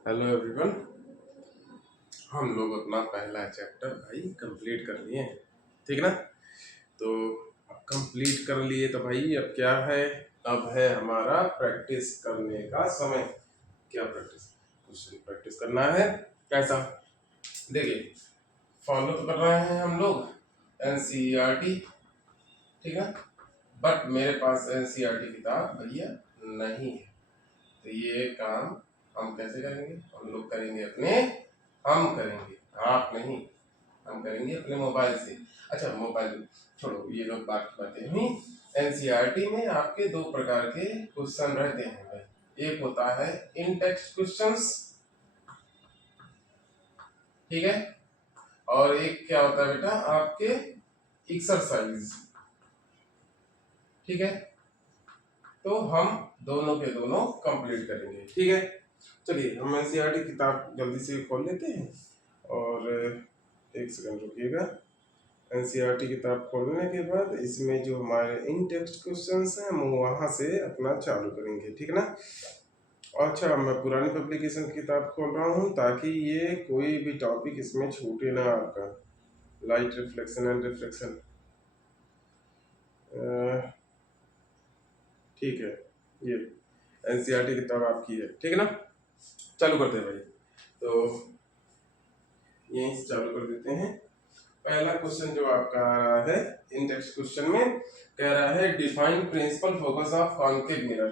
Hello everyone. हम लोग अपना पहला चैप्टर भाई कंप्लीट कर लिए हैं, ठीक ना। तो अब कंप्लीट कर लिए तो भाई अब क्या है, अब है हमारा प्रैक्टिस करने का समय। क्या प्रैक्टिस? क्वेश्चन प्रैक्टिस करना है। कैसा? देखिए, फॉलो तो कर रहे हैं हम लोग एनसीईआरटी, ठीक है। बट मेरे पास एनसीईआरटी किताब भैया नहीं है। तो ये काम हम कैसे करेंगे? हम लोग करेंगे अपने, हम करेंगे, आप नहीं, हम करेंगे अपने मोबाइल से। अच्छा, मोबाइल छोड़ो, ये लोग बात की बातें हुई। एनसीईआरटी में आपके दो प्रकार के क्वेश्चन रहते हैं भाई। एक होता है इन टेक्स्ट क्वेश्चंस, ठीक है, और एक क्या होता है बेटा आपके एक्सरसाइज, ठीक है। तो हम दोनों के दोनों कंप्लीट करेंगे, ठीक है। चलिए हम एनसीईआरटी किताब जल्दी से खोल लेते हैं और एक सेकंड रुकिएगा। एनसीईआरटी किताब खोलने के बाद इसमें जो हमारे इन टेक्स्ट क्वेश्चंस हैं हम वहाँ से अपना चालू करेंगे, ठीक ना। अच्छा, मैं पुरानी पब्लिकेशन की किताब खोल रहा हूँ ताकि ये कोई भी टॉपिक इसमें छूटे ना आपका। लाइट रिफ्लेक्शन एंड रिफ्लेक्शन, ठीक है। ये एनसीईआरटी किताब आपकी है, ठीक है ना। चालू करते हैं भाई। तो यहीं से चालू कर देते हैं। पहला क्वेश्चन जो आपका आ रहा है इन टेक्स्ट क्वेश्चन में, कह रहा है define principal focus of concave mirror.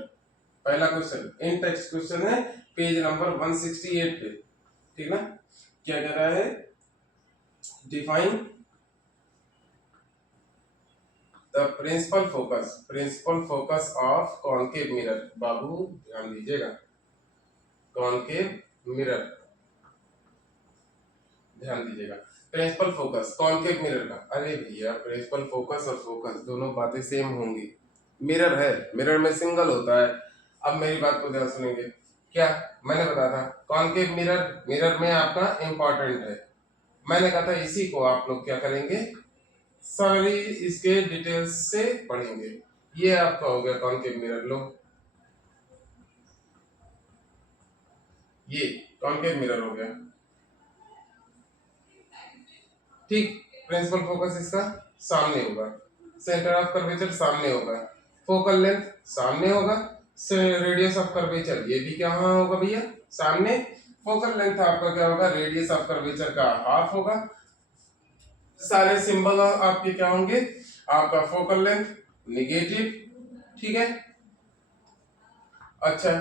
पहला क्वेश्चन इन टेक्स्ट क्वेश्चन है, पेज नंबर 168 पे, ठीक ना। क्या कह रहा है? Define the principal focus of concave mirror. बाबू ध्यान दीजिएगा, कॉन्केव मिरर, ध्यान दीजिएगा। प्रिंसिपल फोकस कॉन्केव मिरर का, अरे भैया प्रिंसिपल फोकस और फोकस दोनों बातें सेम होंगी। मिरर है, मिरर में सिंगल होता है। अब मेरी बात को ध्यान सुनेंगे। क्या मैंने बताया था? कॉन्केव मिरर, मिरर में आपका इंपॉर्टेंट है। मैंने कहा था इसी को आप लोग क्या करेंगे, सारी इसके डिटेल्स से पढ़ेंगे। ये आपका हो गया कॉन्केव मिरर, लो ये कॉन्केव मिरर हो गया, ठीक। प्रिंसिपल फोकस इसका सामने होगा, सेंटर ऑफ कर्वेचर सामने होगा, फोकल लेंथ सामने होगा, रेडियस ऑफ कर्वेचर ये भी क्या होगा भैया, सामने। फोकल लेंथ आपका क्या होगा, रेडियस ऑफ कर्वेचर का हाफ होगा। सारे सिंबल आपके क्या होंगे, आपका फोकल लेंथ निगेटिव, ठीक है। अच्छा,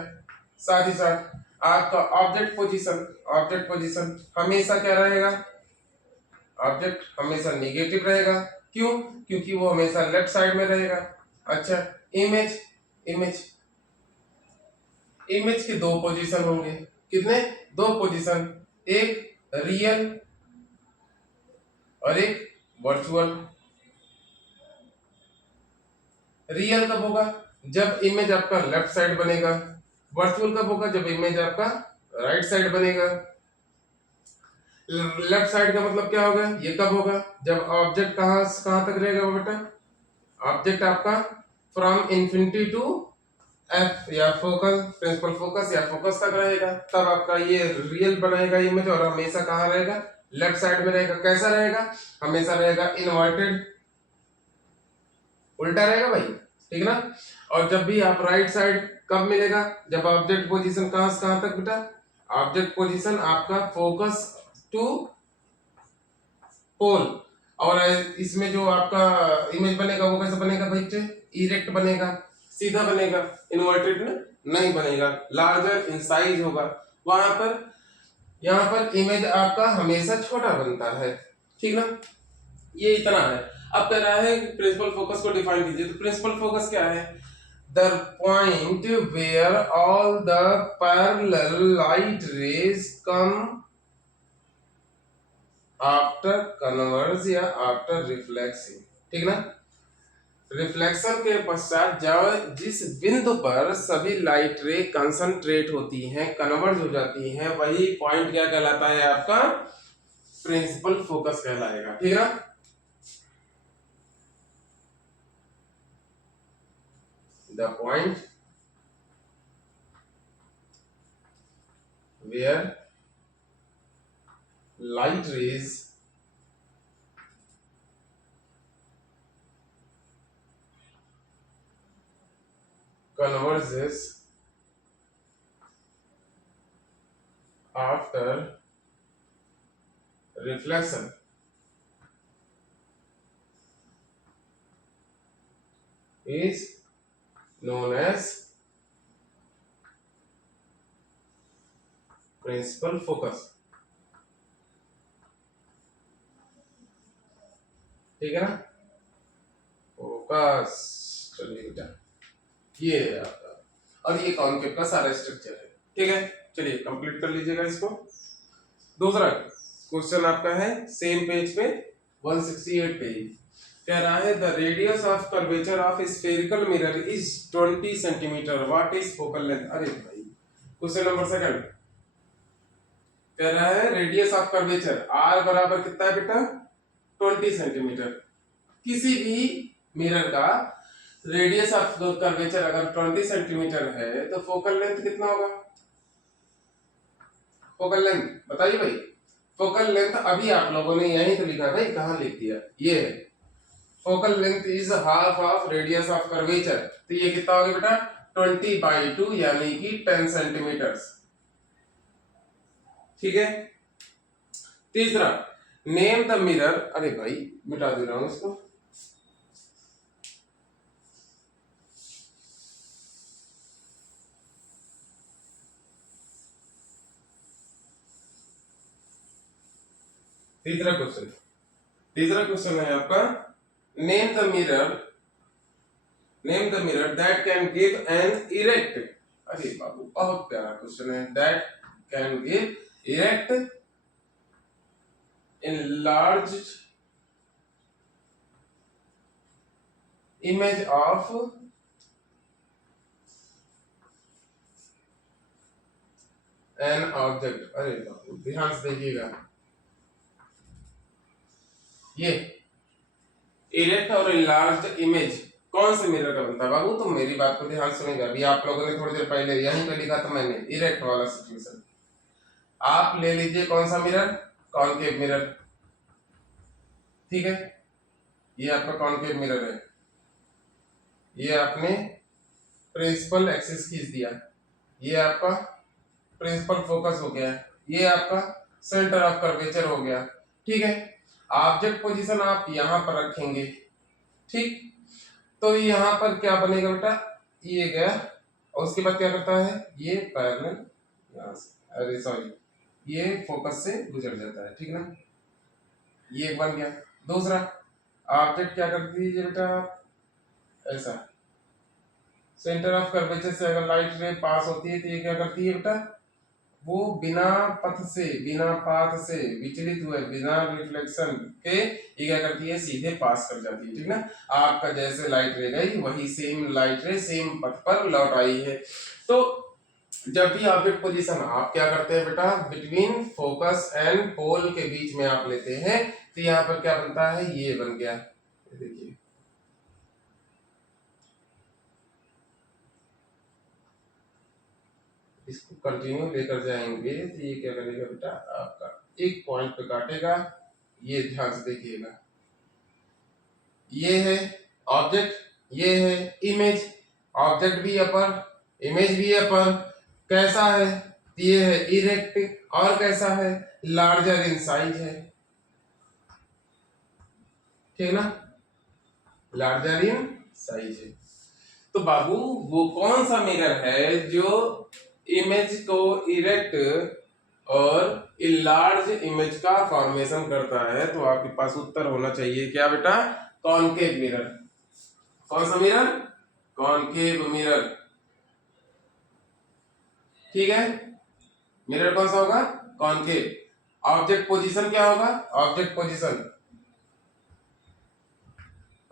साथ ही साथ आपका ऑब्जेक्ट पोजीशन, ऑब्जेक्ट पोजीशन हमेशा क्या रहेगा, ऑब्जेक्ट हमेशा निगेटिव रहेगा। क्यों? क्योंकि वो हमेशा लेफ्ट साइड में रहेगा। अच्छा, इमेज, इमेज इमेज के दो पोजीशन होंगे। कितने? दो पोजीशन, एक रियल और एक वर्चुअल। रियल कब होगा? जब इमेज आपका लेफ्ट साइड बनेगा। वर्चुअल कब होगा? जब इमेज आपका राइट साइड बनेगा। लेफ्ट साइड का मतलब क्या होगा, ये कब होगा? जब ऑब्जेक्ट कहां से कहां तक रहेगा बेटा, ऑब्जेक्ट आपका फ्रॉम इंफिनिटी टू एफ, या फोकल प्रिंसिपल फोकस या फोकस तक रहेगा, तब आपका ये रियल बनाएगा इमेज, और हमेशा कहां रहेगा, लेफ्ट साइड में रहेगा। कैसा रहेगा? हमेशा रहेगा इनवर्टेड, उल्टा रहेगा भाई, ठीक ना। और जब भी आप राइट साइड कब मिलेगा, जब ऑब्जेक्ट पोजीशन कहां से कहां तक बेटा, ऑब्जेक्ट पोजीशन आपका फोकस टू पोल। और इसमें जो आपका इमेज बनेगा वो कैसा बनेगा बच्चे, इरेक्ट बनेगा, सीधा बनेगा, इन्वर्टेड नहीं बनेगा, लार्जर इन साइज होगा। वहां पर यहाँ पर इमेज आपका हमेशा छोटा बनता है, ठीक ना। ये इतना है। अब कह रहा है कि प्रिंसिपल फोकस को डिफाइन कीजिए। तो प्रिंसिपल फोकस क्या है? The point where all the parallel light rays come after converge or after reflexing, ठीक ना। रिफ्लेक्शन के पश्चात जब जिस बिंदु पर सभी लाइट रे कंसंट्रेट होती हैं, कन्वर्ज हो जाती हैं, वही पॉइंट क्या कहलाता है आपका, प्रिंसिपल फोकस कहलाएगा, ठीक ना। The point where light rays converges after reflection is known as principal focus। ठीक है ना, फोकस। चलिए बेटा, ये है आपका, और ये कॉन्केव का सारा स्ट्रक्चर है। ठीक है, चलिए कंप्लीट कर लीजिएगा इसको। दूसरा क्वेश्चन आपका है सेम पेज पे 168 पेज, कह रहा है the radius of curvature of spherical mirror is 20 centimetre, what is focal length. अरे भाई, क्वेश्चन नंबर सेकंड कह रहा है रेडियस ऑफ कर्वेचर आर बराबर कितना है बेटा, 20 सेंटीमीटर। किसी भी मिरर का रेडियस ऑफ कर्वेचर अगर 20 सेंटीमीटर है तो फोकल लेंथ कितना होगा। फोकल लेंथ बताइए भाई। फोकल लेंथ अभी आप लोगों ने यहीं तो लिखा भाई, कहां लिख दिया, ये है focal length is half of radius of curvature. तो ये कितना होगा बेटा, 20/2 यानी कि 10 सेंटीमीटर। ठीक है। तीसरा, नेम द मिरर, अरे भाई मिटा दे रहा हूं इसको। तीसरा क्वेश्चन है आपका, name the mirror that can give an erect. अरे बाबू बहुत प्यारा क्वेश्चन है, that can give erect enlarged image of an object। अरे बाबू ध्यान से देखिएगा, ये इरेक्ट और enlarged इमेज कौन से मिरर का बनता है बाबू, तो मेरी बात को ध्यान सुनेगा। अभी आप लोगों ने थोड़ी देर पहले यहीं पे लिखा था मैंने, इरेक्ट वाला सिचुएशन। आप ले लीजिए कौन सा मिरर, कॉनकेव मिरर। ठीक है, ये आपका कॉनकेव मिरर है, ये आपने प्रिंसिपल एक्सिस खींच दिया, ये आपका प्रिंसिपल फोकस हो गया, ये आपका सेंटर ऑफ कर्वेचर हो गया। ठीक है, ऑब्जेक्ट पोजीशन आप यहां पर रखेंगे। ठीक, तो यहाँ पर क्या बनेगा बेटा, ये गया और उसके बाद क्या करता है, ये पैरेलल यहाँ से, अरे सॉरी, ये फोकस से गुजर जाता है। ठीक ना, ये बन गया। दूसरा, ऑब्जेक्ट क्या करती है बेटा, ऐसा सेंटर ऑफ कर्वेचर से अगर लाइट रे पास होती है तो ये क्या करती है बेटा, वो बिना पाथ से विचलित हुए, बिना रिफ्लेक्शन के ये क्या करती है, सीधे पास कर जाती है। ठीक ना, आपका जैसे लाइट रे गई वही सेम लाइट रे सेम पथ पर लौट आई है। तो जब भी ऑब्जेक्ट पोजीशन आप क्या करते हैं बेटा, बिटवीन फोकस एंड पोल के बीच में आप लेते हैं, तो यहाँ पर क्या बनता है, ये बन गया। देखिए इसको कंटिन्यू लेकर जाएंगे तो ये क्या करेगा बेटा, आपका एक पॉइंट पे काटेगा। ये ध्यान से देखिएगा, ये है ऑब्जेक्ट, ये है इमेज। ऑब्जेक्ट भी अपर, इमेज भी अपर। कैसा है, ये है इरेक्ट, और कैसा है, लार्जर इन साइज है। ठीक ना, लार्जर इन साइज है। तो बाबू वो कौन सा मिरर है जो इमेज को इरेक्ट और लार्ज इमेज का फॉर्मेशन करता है, तो आपके पास उत्तर होना चाहिए क्या बेटा, कॉनकेव मिरर। कौन सा मिरर, कॉनकेव मिरर। ठीक है, मिरर कौन सा होगा, कॉनकेव। ऑब्जेक्ट पोजीशन क्या होगा, ऑब्जेक्ट पोजीशन,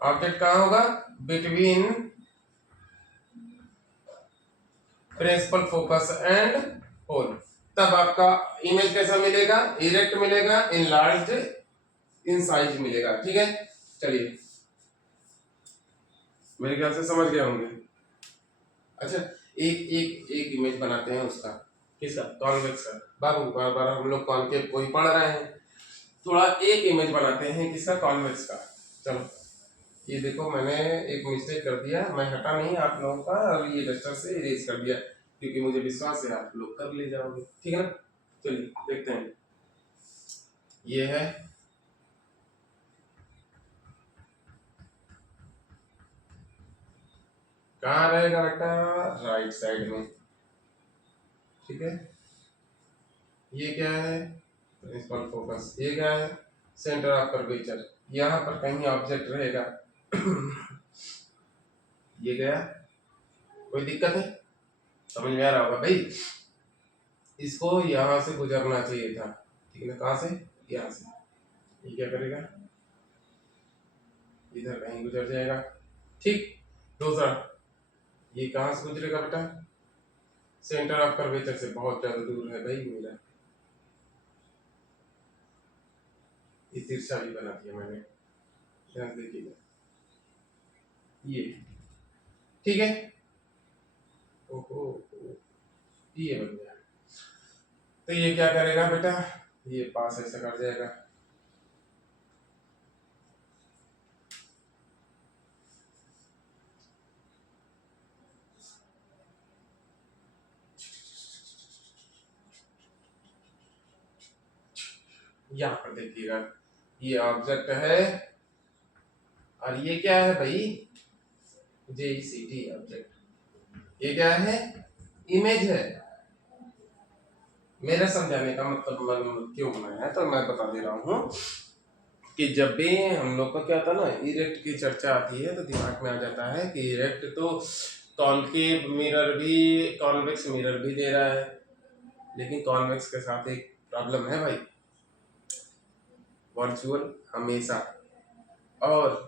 ऑब्जेक्ट कहां होगा, between principal focus and hole. तब आपका इमेज कैसा मिलेगा, इरेक्ट मिलेगा, इनलार्ज्ड इन साइज मिलेगा। ठीक है, चलिए मेरे ख्याल से समझ गए होंगे। अच्छा, एक एक एक इमेज बनाते हैं उसका। किसका? कॉन्वेक्स का। बाबू बार बार हम लोग कॉनकेव को ही पढ़ रहे हैं, थोड़ा एक इमेज बनाते हैं किसका? कॉन्वेक्स का। चलो ये देखो मैंने एक मिस्टेक कर दिया, मैं हटा नहीं आप लोगों का, और ये डस्टर से इरेज कर दिया, क्योंकि मुझे विश्वास है आप लोग कर ले जाओगे, ठीक है ना। चलिए देखते हैं, ये है कहाँ रहेगा बेटा? राइट साइड में, ठीक है। ये क्या है? Principal focus. ये क्या है? Centre of curvature. यहाँ पर कहीं ऑब्जेक्ट रहेगा। ये गया, कोई दिक्कत है? समझ में आ रहा होगा भाई। इसको यहाँ से गुजरना चाहिए था, ठीक है ना। कहाँ से? यहाँ से। ये क्या करेगा? इधर कहीं गुजर जाएगा, ठीक। दूसरा, ये कहाँ से गुजरेगा बेटा? सेंटर ऑफ कर्वेचर से बहुत ज्यादा दूर है भाई मेरा। ये तिरछा भी बना दिया मैंने, ध्यान देखिएगा, ये ठीक है। ओहो, ये बन गया। तो ये क्या करेगा बेटा? ये पास ऐसे कर जाएगा, यहाँ पर देखिएगा, ये ऑब्जेक्ट है, और ये क्या है भाई? JCT object. ये क्या है? इमेज है। मेरा समझाने का मतलब क्यों बनाया है तो मैं बता दे रहा हूँ कि जब भी हम लोग का क्या था ना, इरेक्ट की चर्चा आती है तो दिमाग में आ जाता है कि इरेक्ट तो कॉनकेव मिरर भी, कॉन्वेक्स मिरर भी दे रहा है, लेकिन कॉन्वेक्स के साथ एक प्रॉब्लम है भाई, वर्चुअल हमेशा और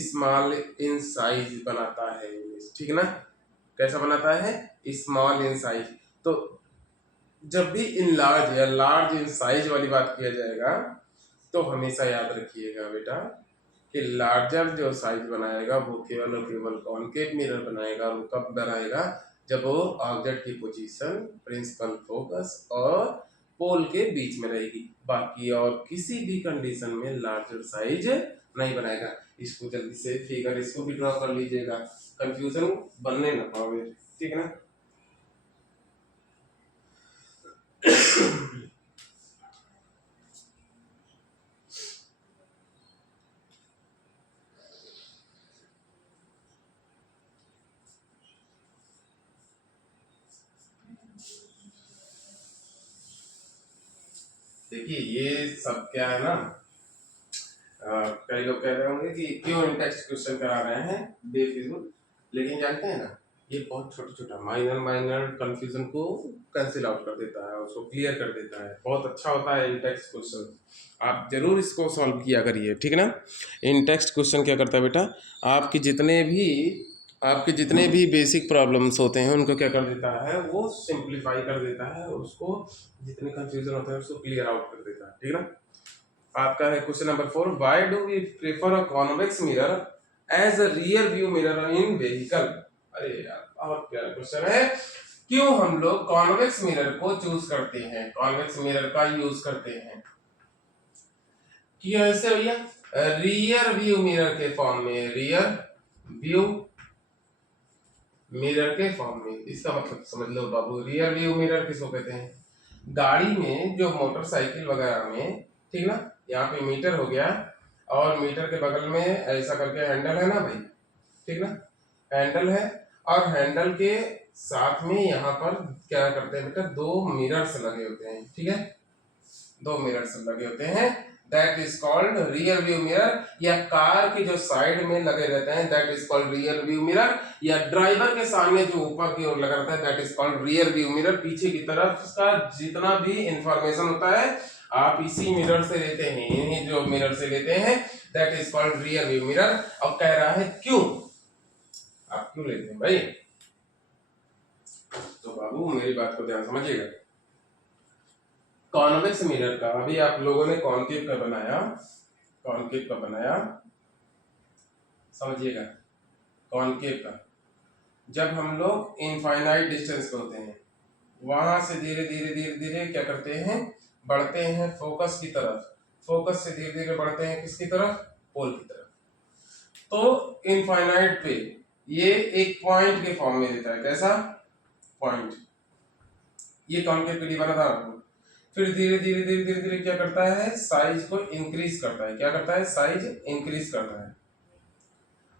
स्मॉल इन साइज बनाता है, ठीक ना। कैसा बनाता है? Small in size. तो जब भी इन लार्ज या लार्ज इन साइज वाली बात किया जाएगा तो हमेशा याद रखिएगा बेटा कि लार्जर जो साइज बनाएगा वो केवल और केवल कॉनकेव मिरर बनाएगा। वो कब बनाएगा? जब वो ऑब्जेक्ट की पोजीशन, प्रिंसिपल फोकस और पोल के बीच में रहेगी। बाकी और किसी भी कंडीशन में लार्जर साइज नहीं बनाएगा। इसको जल्दी से फिगर इसको भी ड्रॉ कर लीजिएगा, कंफ्यूजन बनने ना पाओगे, ठीक है ना। देखिए ये सब क्या है ना, कई लोग कह रहे होंगे कि क्यों इन टेक्स्ट क्वेश्चन करा रहे हैं बेफिजूल, लेकिन जानते हैं ना ये बहुत छोटा छोटा माइनर माइनर कंफ्यूजन को कैंसिल आउट कर देता है, उसको क्लियर कर देता है। बहुत अच्छा होता है इन टेक्स्ट क्वेश्चन, आप जरूर इसको सॉल्व किया करिए, ठीक है ना। इन टेक्स्ट क्वेश्चन क्या करता है बेटा, आपके जितने भी बेसिक प्रॉब्लम्स होते हैं उनको क्या कर देता है, वो सिंप्लीफाई कर देता है, उसको जितने कंफ्यूजन होते हैं उसको क्लियर आउट कर देता है, ठीक है ना। आपका है question number 4, why do we prefer a convex mirror as a rear view mirror in vehicle. अरे यार बहुत प्यारा क्वेश्चन है। क्यों हम लोग कॉन्वेक्स मिरर को चूज करते हैं, कॉन्वेक्स मिरर का यूज करते हैं? क्यों ऐसे भैया? रियर व्यू मिरर के फॉर्म में, रियर व्यू मिरर के फॉर्म में, इसका मतलब समझ लो बाबू, रियर व्यू मिरर किसको कहते हैं? गाड़ी में जो मोटरसाइकिल वगैरह में, ठीक ना, यहाँ पे मीटर हो गया और मीटर के बगल में ऐसा करके हैंडल है ना भाई, ठीक ना, हैंडल है, और हैंडल के साथ में यहाँ पर क्या करते हैं बेटा, दो मिरर्स लगे होते हैं, ठीक है, दो मिरर्स लगे होते हैं, that is called rear view mirror. या कार की जो साइड में लगे रहते हैं that is called rear view mirror. या ड्राइवर के सामने जो ऊपर की ओर लगा रहता है that is called rear view mirror. पीछे की तरफ का जितना भी इंफॉर्मेशन होता है आप इसी मिरर से लेते हैं, इन्हीं जो मिरर से लेते हैं, that is called rear view mirror. अब कह रहा है क्यों, आप क्यों लेते हैं भाई? तो बाबू मेरी बात को ध्यान समझिएगा, कॉन्वेक्स मिरर का अभी आप लोगों ने कॉनकेव का बनाया, कॉनकेव का बनाया, समझिएगा, कॉनकेव का जब हम लोग इनफाइनाइट डिस्टेंस पे होते हैं, वहां से धीरे धीरे धीरे धीरे क्या करते हैं, बढ़ते हैं फोकस की तरफ, फोकस से धीरे धीरे बढ़ते हैं किसकी तरफ, पोल की तरफ। तो इनफाइनाइट पे ये एक पॉइंट के फॉर्म में देता है, कैसा पॉइंट, ये कॉन्केव के लिए बना था आपको। फिर धीरे धीरे धीरे धीरे धीरे क्या करता है, साइज को इंक्रीज करता है, क्या करता है, साइज इंक्रीज करता है,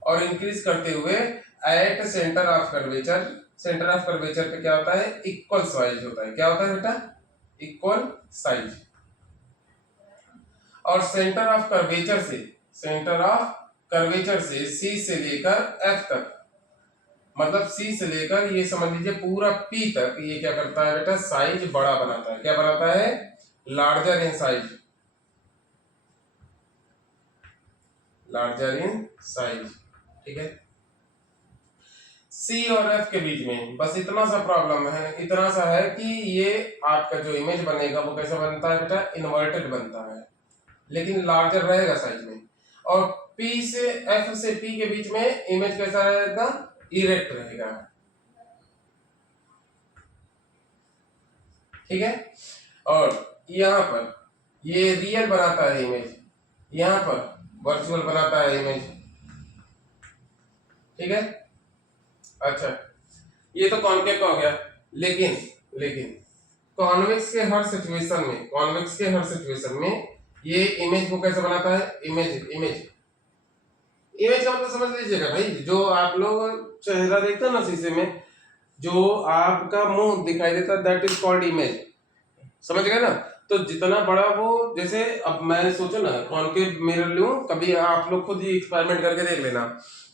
और इंक्रीज करते हुए at centre of curvature, centre of curvature पे क्या होता है, इक्वल साइज होता है, क्या होता है बेटा, इक्वल साइज। और सेंटर ऑफ कर्वेचर से, सेंटर ऑफ कर्वेचर से सी से लेकर एफ तक, मतलब सी से लेकर ये समझ लीजिए पूरा पी तक, ये क्या करता है बेटा, साइज बड़ा बनाता है, क्या बनाता है, larger in size, larger in size, ठीक है। सी और एफ के बीच में बस इतना सा प्रॉब्लम है, इतना सा है कि ये आपका जो इमेज बनेगा वो कैसा बनता है बेटा, इन्वर्टेड बनता है, लेकिन लार्जर रहेगा साइज में। और पी से एफ से पी के बीच में इमेज कैसा रहेगा, इरेक्ट रहेगा, ठीक है। और यहाँ पर ये रियल बनाता है इमेज, यहाँ पर वर्चुअल बनाता है इमेज, ठीक है। अच्छा, ये तो कॉन्केव का हो गया, लेकिन लेकिन कॉन्वेक्स के हर सिचुएशन में, कॉन्वेक्स के हर सिचुएशन में ये इमेज को कैसे बनाता है, इमेज इमेज इमेज का मतलब समझ लीजिएगा भाई, जो आप लोग चेहरा देखते हैं ना शीशे में, जो आपका मुंह दिखाई देता है, दैट इज कॉल्ड इमेज, समझ गए ना। तो जितना बड़ा वो, जैसे अब मैं सोचो ना कॉन्केव मिरर लूं, कभी आप लोग खुद ही एक्सपेरिमेंट करके देख लेना,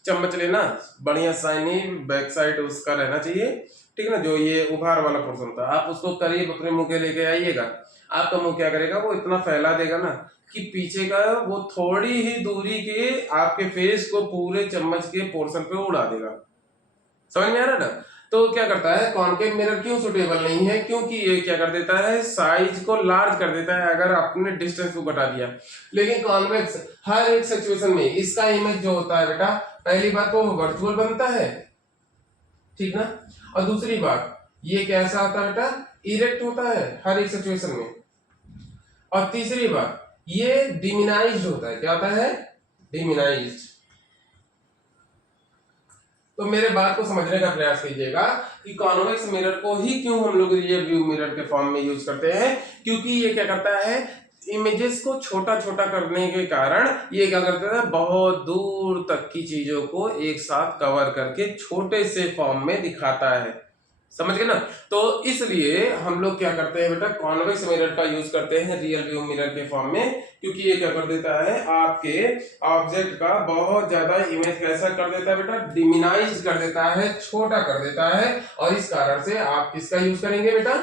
चम्मच लेना, बढ़िया शाइनी बैक साइड उसका रहना चाहिए, ठीक है ना, जो ये उभार वाला पोर्शन था, आप उसको करीब अपने मुंह के लेके आइएगा, आपका मुंह क्या करेगा, वो इतना फैला देगा ना कि पीछे का वो थोड़ी ही दूरी के आपके फेस को पूरे चम्मच के पोर्शन पे उड़ा देगा, समझ में आ रहा है ना। तो क्या करता है, कॉन्केव मिरर क्यों सुटेबल नहीं है, क्योंकि ये क्या कर देता है, साइज को लार्ज कर देता है अगर आपने डिस्टेंस को घटा दिया। लेकिन कॉन्वेक्स हर एक सिचुएशन में इसका इमेज जो होता है बेटा, पहली बात तो वर्चुअल बनता है, ठीक ना, और दूसरी बात ये कैसा होता है बेटा, इरेक्ट होता है हर एक सिचुएशन में, और तीसरी बात ये डिमिनाइज्ड होता है, क्या होता है, डिमिनाइज्ड। तो मेरे बात को समझने का प्रयास कीजिएगा कि कॉन्वेक्स मिरर को ही क्यों हम लोग रियल व्यू मिरर के फॉर्म में यूज करते हैं, क्योंकि ये क्या करता है, इमेजेस को छोटा छोटा करने के कारण ये क्या करता है, बहुत दूर तक की चीजों को एक साथ कवर करके छोटे से फॉर्म में दिखाता है, समझ गए ना। तो इसलिए हम लोग क्या करते हैं बेटा, कॉन्वेक्स मिरर का यूज करते हैं रियल व्यू मिरर के फॉर्म में, क्योंकि ये क्या कर देता है, आपके ऑब्जेक्ट का बहुत ज्यादा इमेज कैसा कर देता है बेटा, डिमिनाइज कर देता है, छोटा कर देता है, और इस कारण से आप किसका यूज करेंगे बेटा,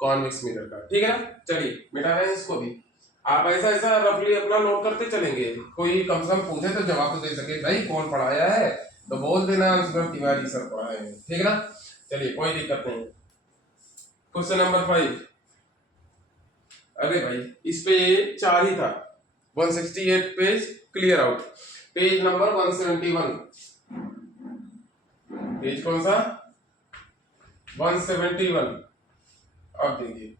कॉन्वेक्स मिरर का, ठीक है ना। चलिए मिटा रहे हैं इसको भी, आप ऐसा ऐसा रफली अपना नोट करते चलेंगे, कोई कम से कम पूछे तो जवाब तो दे सके, भाई कौन पढ़ाया है, तो बोल देना अंशुधर तिवारी सर पढ़ाए हैं, ठीक है ना। चलिए कोई दिक्कत नहीं। क्वेश्चन नंबर 5, अरे भाई इस पे ये 4 ही था, 168 page clear out, page number 171, page कौन सा, 171। अब देखिए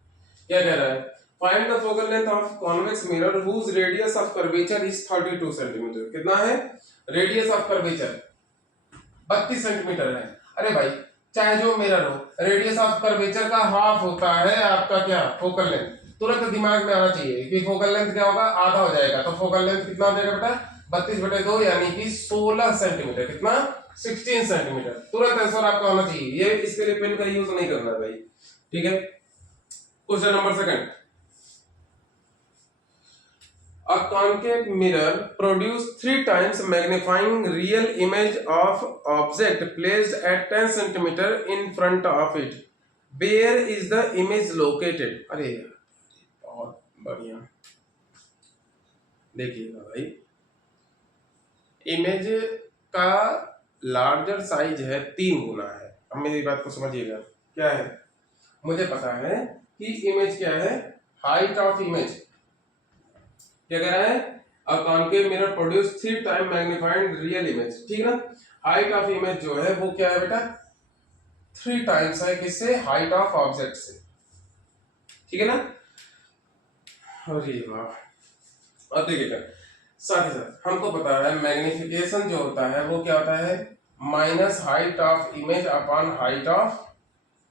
क्या कह रहा है, find the focal length of convex mirror whose radius of curvature is 32 centimetre, कितना है, रेडियस ऑफ कर्वेचर 32 सेंटीमीटर है। अरे भाई चाहे जो मिरर हो, रेडियस ऑफ कर्वेचर का हाफ होता है आपका क्या, फोकल लेंथ, तुरंत दिमाग में आना चाहिए कि फोकल लेंथ क्या होगा, आधा हो जाएगा, तो फोकल लेंथ कितना हो जाएगा बेटा, 32/2 यानी कि 16 सेंटीमीटर, कितना, 16 सेंटीमीटर, तुरंत आंसर आपका होना चाहिए, ये इसके लिए पेन का यूज नहीं करना भाई, ठीक है। Question number 2, a concave mirror produce 3 times magnifying real image of object placed at 10 centimeter in front of it, where is the image located। अरे बहुत बढ़िया, देखिएगा भाई, इमेज का लार्जर साइज है 3 गुना है, अब मेरी बात को समझिएगा, क्या है, मुझे पता है कि इमेज क्या है, हाइट ऑफ इमेज, क्या कह रहा है, a concave mirror produce 3 time magnified real image, ठीक है ना। हाइट ऑफ इमेज जो है वो क्या है बेटा, 3 टाइम्स है किससे, हाइट ऑफ ऑब्जेक्ट से, ठीक है ना। अरे वाह। अब देखिएगा साथ ही साथ हमको पता है मैग्निफिकेशन जो होता है वो क्या होता है, minus height of image upon height of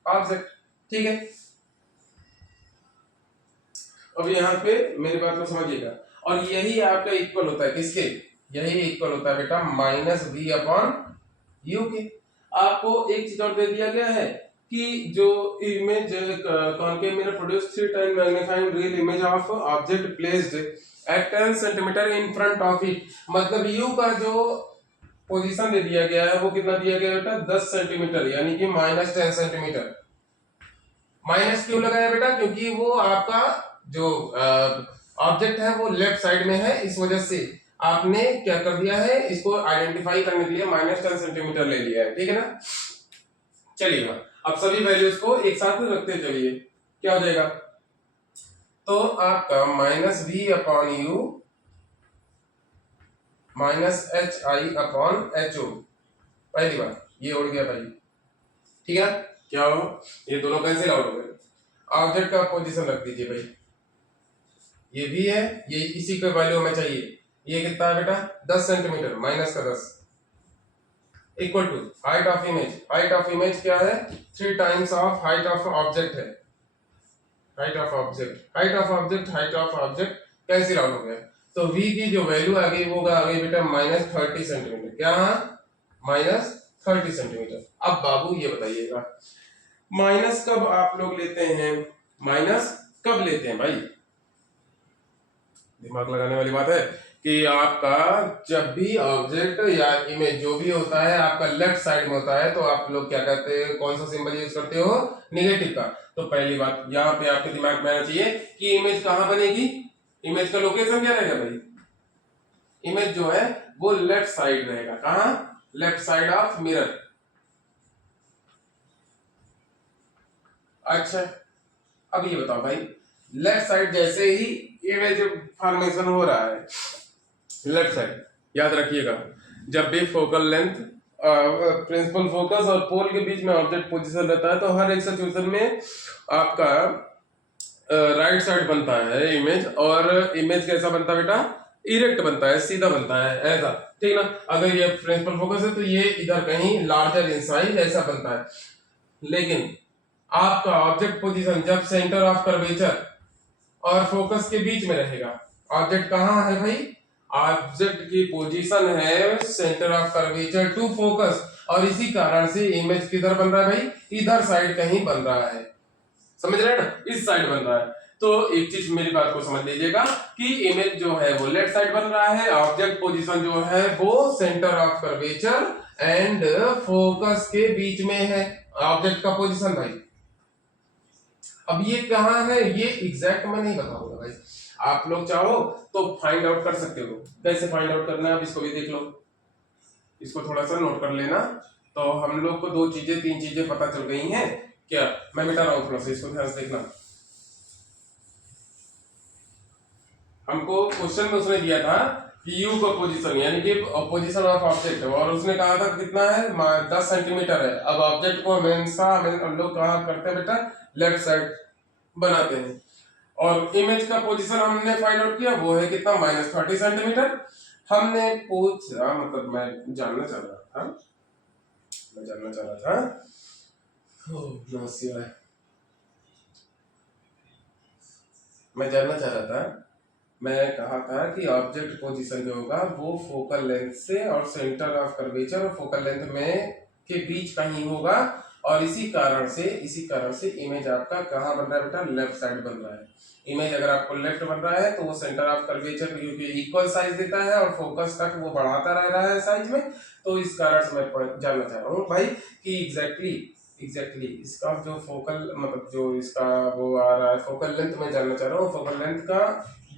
object, ठीक है। अब यहाँ पे मेरी बात को समझिएगा, और यही आपका इक्वल होता है किसके, यही इक्वल होता है बेटा माइनस वी अपॉन यू के। आपको एक चीज और दे दिया गया है कि जो image concave mirror produce 3 time magnifying real image of object placed at 10 centimetre in front of it, मतलब यू का जो पोजीशन दे दिया गया है वो कितना दिया गया बेटा, 10 सेंटीमीटर, यानी कि माइनस 10 सेंटीमीटर। माइनस क्यों लगाया बेटा, क्योंकि वो आपका जो ऑब्जेक्ट है वो लेफ्ट साइड में है, इस वजह से आपने क्या कर दिया है, इसको आइडेंटिफाई करने के लिए माइनस 10 सेंटीमीटर ले लिया है, ठीक है ना। चलिएगा अब सभी वैल्यूज को एक साथ रखते चलिए, क्या हो जाएगा, तो आपका minus V upon U minus H I upon H O, पहली बात ये उड़ गया भाई, ठीक है। क्या हो, ये दोनों कैंसिल आउट हो गए। ऑब्जेक्ट का पोजीशन रख दीजिए भाई, ये भी है, ये इसी के वैल्यू में चाहिए, ये कितना है बेटा 10 सेंटीमीटर माइनस का 10 equal to height of image, height of image क्या है 3 times of height of object है, height of object, height of object, height of object cancel out हो गया, तो v की जो वैल्यू आ गई वो आ गई बेटा माइनस 30 सेंटीमीटर, क्या माइनस 30 सेंटीमीटर। अब बाबू ये बताइएगा माइनस कब आप लोग लेते हैं, माइनस कब लेते हैं भाई, दिमाग लगाने वाली बात है कि आपका जब भी ऑब्जेक्ट या इमेज जो भी होता है आपका लेफ्ट साइड में होता है तो आप लोग क्या कहते हैं, कौन सा सिंबल यूज करते हो, निगेटिव का। तो पहली बात यहाँ पे आपके दिमाग में आना चाहिए कि इमेज कहाँ बनेगी, इमेज का लोकेशन क्या रहेगा भाई, इमेज जो है वो लेफ्ट साइड रहेगा, कहाँ, लेफ्ट साइड ऑफ मिरर। अच्छा अब ये बताओ भाई, लेफ्ट साइड जैसे ही इमेज फॉर्मेशन हो रहा है लेफ्ट साइड, याद रखिएगा जब भी फोकल लेंथ प्रिंसिपल फोकस और पोल के बीच में ऑब्जेक्ट पोजीशन रहता है तो हर एक सिचुएशन में आपका राइट साइड बनता है इमेज, और इमेज कैसा बनता है बेटा, इरेक्ट बनता है, सीधा बनता है ऐसा, ठीक ना। अगर ये प्रिंसिपल फोकस है तो ये इधर कहीं लार्जर इन साइज ऐसा बनता है, लेकिन आपका ऑब्जेक्ट पोजीशन जब सेंटर ऑफ कर्वेचर और फोकस के बीच में रहेगा, ऑब्जेक्ट कहाँ है भाई, ऑब्जेक्ट की पोजीशन है centre of curvature to focus, और इसी कारण से इमेज किधर बन रहा है भाई, इधर साइड कहीं बन रहा है, समझ रहे हैं ना, इस साइड बन रहा है। तो एक चीज मेरी बात को समझ लीजिएगा कि इमेज जो है वो लेफ्ट साइड बन रहा है, ऑब्जेक्ट पोजीशन जो है वो centre of curvature and focus के बीच में है ऑब्जेक्ट का पोजीशन भाई। अब ये कहाँ है ये एग्जैक्ट मैं नहीं बताऊंगा भाई, आप लोग चाहो तो फाइंड आउट कर सकते हो, कैसे फाइंड आउट करना है अब इसको भी देख लो, इसको थोड़ा सा नोट कर लेना। तो हम लोग को 2 चीजें 3 चीजें पता चल गई हैं, क्या मैं मिटा रहा हूँ थोड़ा सा, इसको ध्यान से देखना। हमको क्वेश्चन में उसने दिया था कि यू का पोजीशन यानी कि पोजीशन ऑफ ऑब्जेक्ट, और उसने कहा था कितना है 10 सेंटीमीटर है। अब ऑब्जेक्ट को हमेशा हम लोग कहा करते हैं बेटा लेफ्ट साइड बनाते हैं, और इमेज का पोजीशन हमने फाइंड आउट किया वो है कितना माइनस 30 सेंटीमीटर। हमने पूछा मतलब मैं जानना चाह रहा था, मैं जानना चाह रहा था मैं जानना चाह रहा था, मैं कहा था कि ऑब्जेक्ट पोजीशन जो होगा वो फोकल लेंथ से और सेंटर ऑफ कर्वेचर और फोकल लेंथ में के बीच कहीं होगा, और इसी कारण से इमेज आपका कहाँ बन रहा है बेटा, लेफ्ट साइड बन रहा है। इमेज अगर आपको लेफ्ट बन रहा है तो वो सेंटर ऑफ कर्वेचर क्योंकि इक्वल साइज देता है और फोकस तक वो बढ़ाता रह रहा है साइज में, तो इस कारण से मैं जानना चाह रहा हूँ भाई कि एग्जैक्टली इसका जो फोकल मतलब जो इसका वो आ रहा है फोकल लेंथ मैं जानना चाह रहा हूँ, फोकल लेंथ का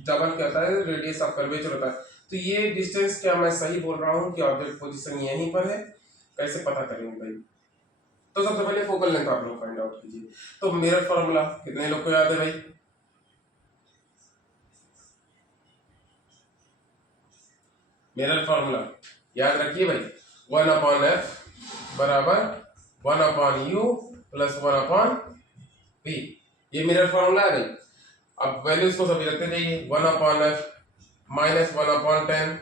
डबल क्या होता है, रेडियस ऑफ कर्वेचर होता है। तो ये डिस्टेंस क्या मैं सही बोल रहा हूँ कि ऑब्जेक्ट पोजीशन यहीं पर है, कैसे पता करेंगे भाई। तो सबसे पहले फोकल लेंथ आप लोग फाइंड आउट कीजिए। तो मिरर फॉर्मूला कितने लोग को याद है भाई, मिरर फॉर्मूला याद रखिए भाई, 1/f बराबर 1/u प्लस 1/v। ये मिरर फॉर्मूला है भाई। अब वैल्यूज को सभी रखते जाइए। 1/f माइनस 1/10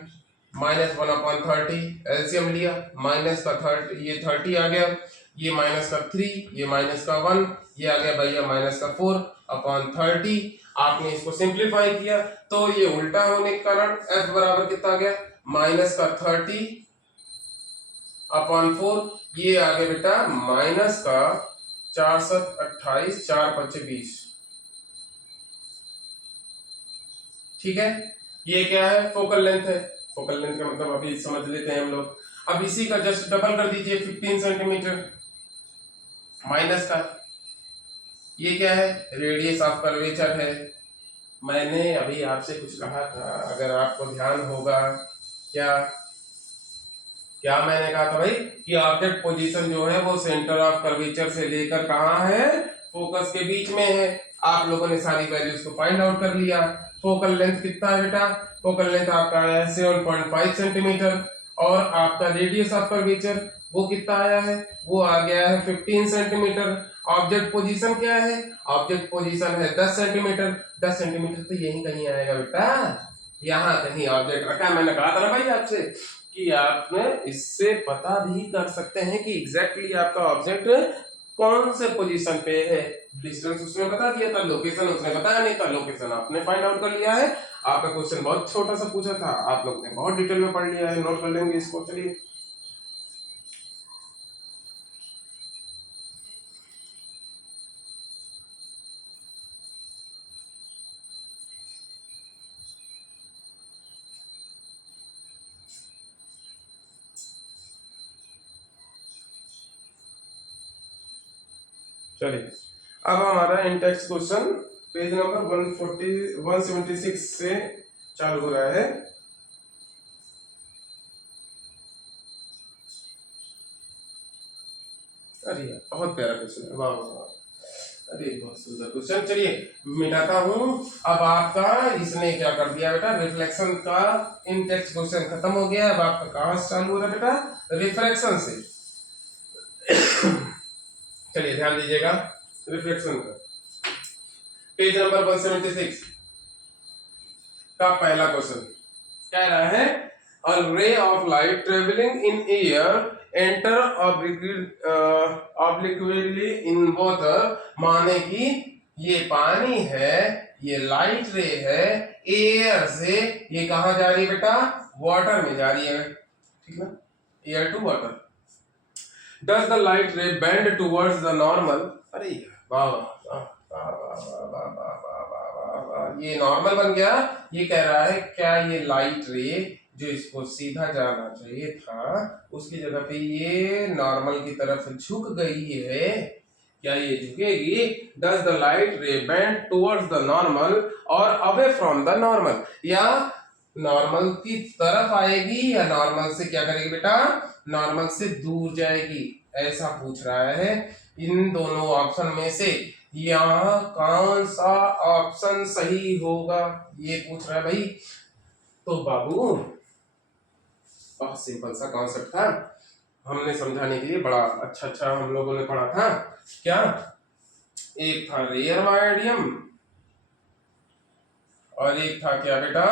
माइनस 1/30, एलसीएम लिया, माइनस का 30, ये 30 आ गया, ये माइनस का 3, ये माइनस का 1, ये आ गया भैया माइनस का 4/30। आपने इसको सिंप्लीफाई किया तो ये उल्टा होने के कारण f बराबर कितना आ गया, माइनस का 30/4, ये आ गया बेटा माइनस का 4/28, 4×5=20। ठीक है, ये क्या है, फोकल लेंथ है। फोकल लेंथ का मतलब अभी समझ लेते हैं हम लोग। अब इसी का जस्ट डबल कर दीजिए, 15 सेंटीमीटर माइनस का, ये क्या है, रेडियस ऑफ कर्वेचर है। मैंने अभी आपसे कुछ कहा था, अगर आपको ध्यान होगा, क्या क्या मैंने कहा था भाई, कि ऑब्जेक्ट पोजीशन जो है वो सेंटर ऑफ कर्वेचर से लेकर कहाँ है, फोकस के बीच में है। आप लोगों ने सारी वैल्यूज को फाइंड आउट कर लिया। फोकल लेंथ कितना है बेटा, फोकल लेंथ आपका आया है 7.5 सेंटीमीटर, और आपका रेडियस ऑफ कर्वेचर वो कितना आया है, वो आ गया है 15 सेंटीमीटर। ऑब्जेक्ट पोजीशन क्या है, ऑब्जेक्ट पोजीशन है 10 सेंटीमीटर। 10 सेंटीमीटर तो यही कहीं आएगा बेटा, यहाँ कहीं ऑब्जेक्ट रखा है। मैंने कहा था ना भाई आपसे कि आप इससे पता भी कर सकते हैं कि एग्जैक्टली आपका ऑब्जेक्ट कौन से पोजीशन पे है। डिस्टेंस उसने बता दिया था, लोकेशन उसने बताया नहीं था, लोकेशन आपने फाइंड आउट कर लिया है। आपका क्वेश्चन बहुत छोटा सा पूछा था, आप लोग ने बहुत डिटेल में पढ़ लिया है, नोट कर लेंगे इसको। चलिए चलिए, अब हमारा इंटेक्स क्वेश्चन पेज नंबर 176 से चालू हो रहा है। अरे यार बहुत प्यारा क्वेश्चन है, वाह वाह, अरे बहुत सुंदर क्वेश्चन। चलिए मिटाता हूं। अब आपका इसने क्या कर दिया बेटा, रिफ्लेक्शन का इंटेक्स क्वेश्चन खत्म हो गया। अब आपका कहां से चालू हो रहा है बेटा, रिफ्रैक्शन से। चलिए ध्यान दीजिएगा, रिफ्लेक्शन का पेज नंबर 176 का पहला क्वेश्चन कह रहा है, a ray of light traveling in air enter obliquely in water, माने कि ये पानी है, ये लाइट रे है, एयर से ये कहा जा रही है बेटा, वाटर में जा रही है, ठीक ना, air to water. Does the light ray bend towards the normal? अरे वाह वाह वाह वाह वाह वाह वाह वाह वाह वाह, ये नॉर्मल बन गया। ये कह रहा है क्या ये लाइट रे जो इसको सीधा जाना चाहिए था उसकी जगह पे ये नॉर्मल की तरफ झुक गई है, क्या ये झुकेगी? Does the light ray bend towards the normal और अवे फ्रॉम द नॉर्मल, या नॉर्मल की तरफ आएगी या नॉर्मल से क्या करेगी बेटा, नॉर्मल से दूर जाएगी, ऐसा पूछ रहा है। इन दोनों ऑप्शन में से यहाँ कौन सा ऑप्शन सही होगा, ये पूछ रहा है भाई। तो बाबू बहुत सिंपल सा कॉन्सेप्ट था, हमने समझाने के लिए बड़ा अच्छा अच्छा हम लोगों ने पढ़ा था। क्या, एक था रेयर मीडियम और एक था क्या बेटा,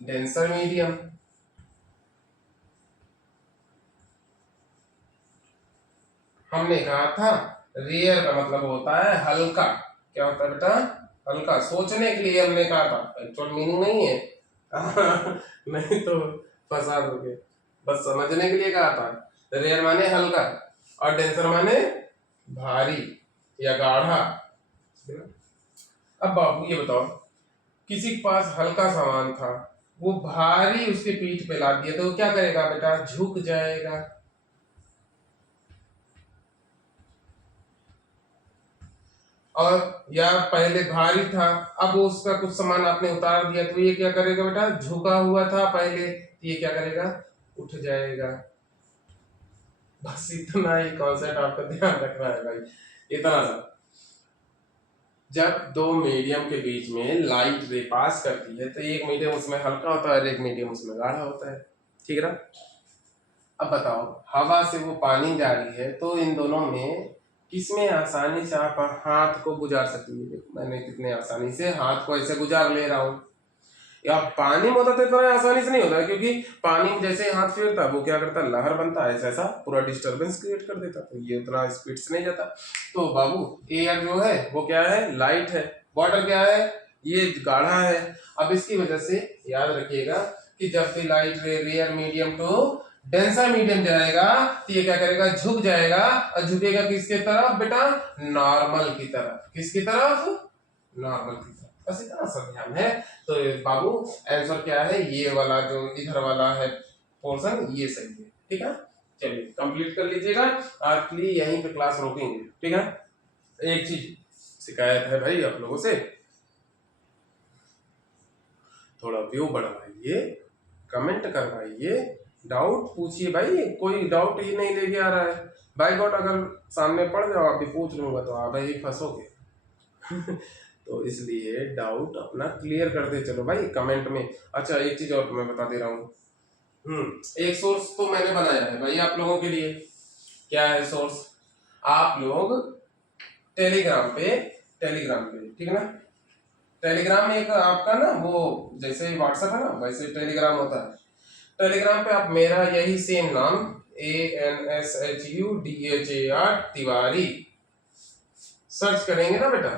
डेंसर मीडियम। हमने कहा था रेयर का मतलब होता है हल्का, क्या होता है बेटा, हल्का। सोचने के लिए हमने कहा था, एक्चुअल मीनिंग नहीं है नहीं तो फंसा दोगे, बस समझने के लिए कहा था। रेयर माने हल्का और डेंसर माने भारी या गाढ़ा। अब बाबू ये बताओ, किसी के पास हल्का सामान था, वो भारी उसके पीठ पे लाद दिया तो वो क्या करेगा बेटा, झुक जाएगा। और या पहले भारी था, अब उसका कुछ सामान आपने उतार दिया तो ये क्या करेगा बेटा, झुका हुआ था पहले, ये क्या करेगा, उठ जाएगा। बस इतना ही कॉन्सेप्ट आपका ध्यान रखना है भाई, इतना सा। जब दो मीडियम के बीच में लाइट रे पास करती है तो एक मीडियम उसमें हल्का होता है और एक मीडियम उसमें गाढ़ा होता है, ठीक है ना। अब बताओ, हवा से वो पानी जा रही है तो इन दोनों में किसमें आसानी से आप हाथ को गुजार सकती है? देखो मैंने कितने आसानी से हाथ को ऐसे गुजार ले रहा हूँ। या पानी में होता तो इतना आसानी से नहीं होता है, क्योंकि पानी में जैसे हाथ फेरता है वो क्या करता है, लहर बनता है, ऐसा ऐसा पूरा डिस्टरबेंस क्रिएट कर देता, तो ये उतना स्पीड से नहीं जाता। तो बाबू एयर जो है वो क्या है, लाइट है, वाटर क्या है, ये गाढ़ा है। अब इसकी वजह से याद रखिएगा कि जब भी light rare medium to denser medium जाएगा तो ये क्या करेगा, झुक जाएगा, और झुकेगा किसके तरफ बेटा, नॉर्मल की तरफ। किसकी तरफ, नॉर्मल की तरफ। बस इतना सा ध्यान है। तो बाबू आंसर क्या है, ये वाला जो इधर वाला है पोर्शन, ये सही है। ठीक है, चलिए कंप्लीट कर लीजिएगा। आज के लिए यहीं पे क्लास रोकेंगे। ठीक है, एक चीज शिकायत है भाई आप लोगों से, थोड़ा व्यू बढ़वाइए, कमेंट करवाइए, डाउट पूछिए भाई। कोई डाउट ही नहीं लेके आ रहा है, बाई गॉड अगर सामने पड़ जाओ अभी पूछ लूंगा तो आप ही फंसोगे। तो इसलिए डाउट अपना क्लियर करते चलो भाई कमेंट में। अच्छा एक चीज और मैं बता दे रहा हूँ, एक सोर्स तो मैंने बनाया है भाई आप लोगों के लिए। क्या है सोर्स, आप लोग टेलीग्राम पे ठीक है ना, टेलीग्राम में एक आपका ना वो जैसे व्हाट्सएप है ना वैसे टेलीग्राम होता है। टेलीग्राम पे आप मेरा यही सेम नाम ANSHUDHAR तिवारी सर्च करेंगे ना बेटा,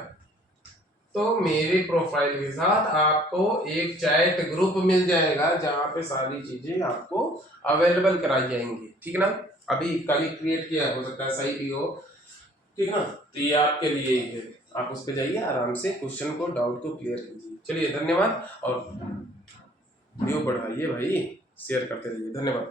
तो मेरे प्रोफाइल के साथ आपको एक चैट ग्रुप मिल जाएगा जहां पे सारी चीजें आपको अवेलेबल कराई जाएंगी। ठीक है ना, अभी कल ही क्रिएट किया है, हो सकता है सही भी हो। ठीक है ना, तो ये आपके लिए ही है, आप उस पर जाइए आराम से क्वेश्चन को डाउट को क्लियर कीजिए। चलिए धन्यवाद, और व्यू बढ़ाइए भाई, शेयर करते रहिए। धन्यवाद।